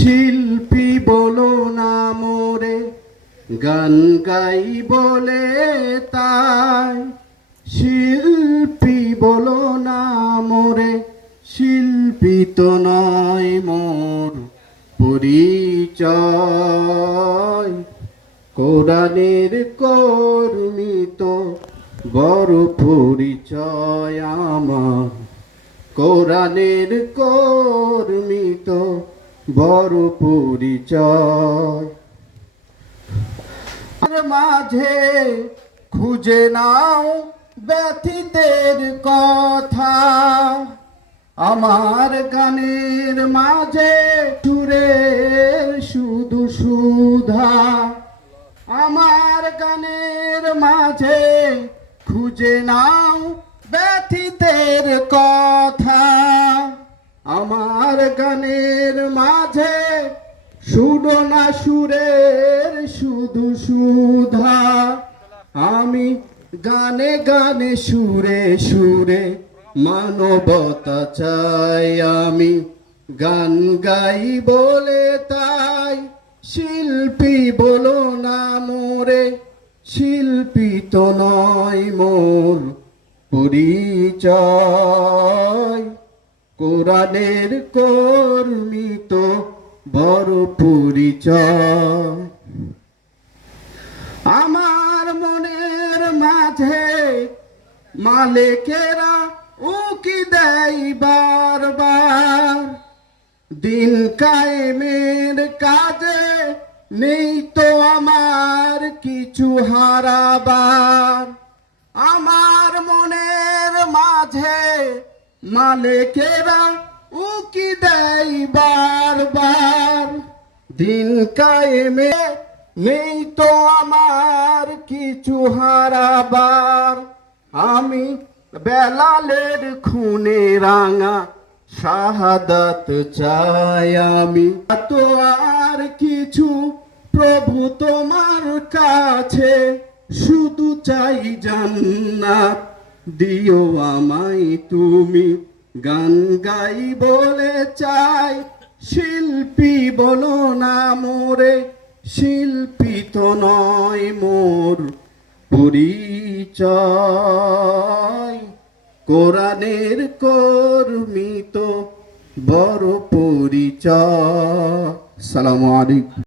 শিল্পী বলো না মোরে, গান গাই বলে তাই। শিল্পী বলো না মোরে, শিল্পী তো নয় মোর পরিচয়। কোরআনের কর্মী তো বড় পরিচয় আমার। কোরআনের কর্মী তো বড় পরিচয়। মাঝে খুঁজে নাও ব্যথিতের কথা। আমার গানের মাঝে সুরের শুধু সুধা। আমার গানের মাঝে খুঁজে নাও ব্যথিতের কথা। আমার গানের মাঝে শুনো না সুরের শুধু সুধা। আমি গানে গানে সুরে সুরে মানবতা চাই। আমি গান গাই বলে তাই। শিল্পী বলো না মোরে, শিল্পী তো নয় মোর পরিচয়। কোরআনের কর্মী তো বড় পরিচয়। আমার মনের মাঝে মালিকেরা উকি দেয় বারবার। দিন কায়েমের কাজে নেই তো আমার কিছু হারাবার। আমার মনের মাঝে মালিকেরা উকি দেয় বারবার। দিন কায়েমে নেই তো আমার কিছু হারাবার। আমি বেলালের খুনে রাঙা শাহাদাত চাই আমি। তো আর কিছু প্রভু তোমার কাছে শুধু চাই জান্নাত। দিও আমায় তুমি। গান গাই বলে চাই, শিল্পী বলো না মোরে। শিল্পী তো নয় মোর পরিচয়। কোরআনের কর্মী তো বড় পরিচয়। সালামু আলাইকুম।